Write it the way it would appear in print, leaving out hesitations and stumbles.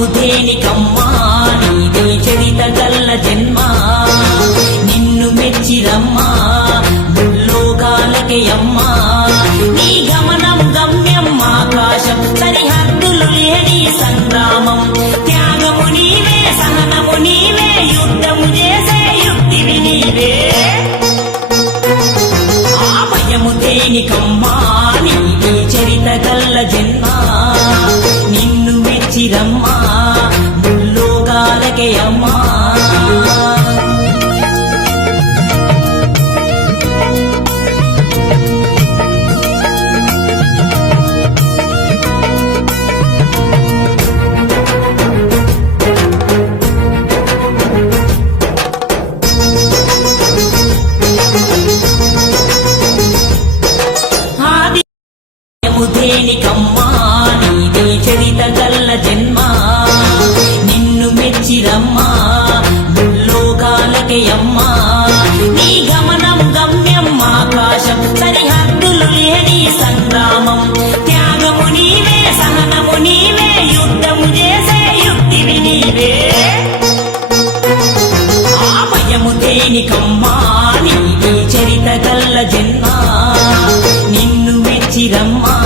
భయము దేనికమ్మా నీదే చరిత గల్ల జన్మ నిన్ను మెచ్చిరమ్మా ముల్లోకాలకే అమ్మా నీ గమనం గమ్యం ఆకాశం సరిహద్దులు లేని సంగ్రామం త్యాగము నీవే సహనము నీవే యుద్ధము చేసే యుక్తివి నీవే ఆ భయము దేనికమ్మా నీదే చరిత గల్ల జన్మ నిన్ను మెచ్చిరమ్మా ముల్లోకాలకే అమ్మా దేనికమ్మా నీదే చరిత గల్ల జన్మ నిన్ను మెచ్చిరమ్మా ముల్లోకాలకే అమ్మా నీ గమనం గమ్యం ఆకాశం సరిహద్దులు లేని సంగ్రామం త్యాగము నీవే సహనము నీవే యుద్ధము చేసే యుక్తివి నీవే ఆ భయము దేనికమ్మా నీదే చరిత గల్ల జన్మ నిన్ను మెచ్చిరమ్మా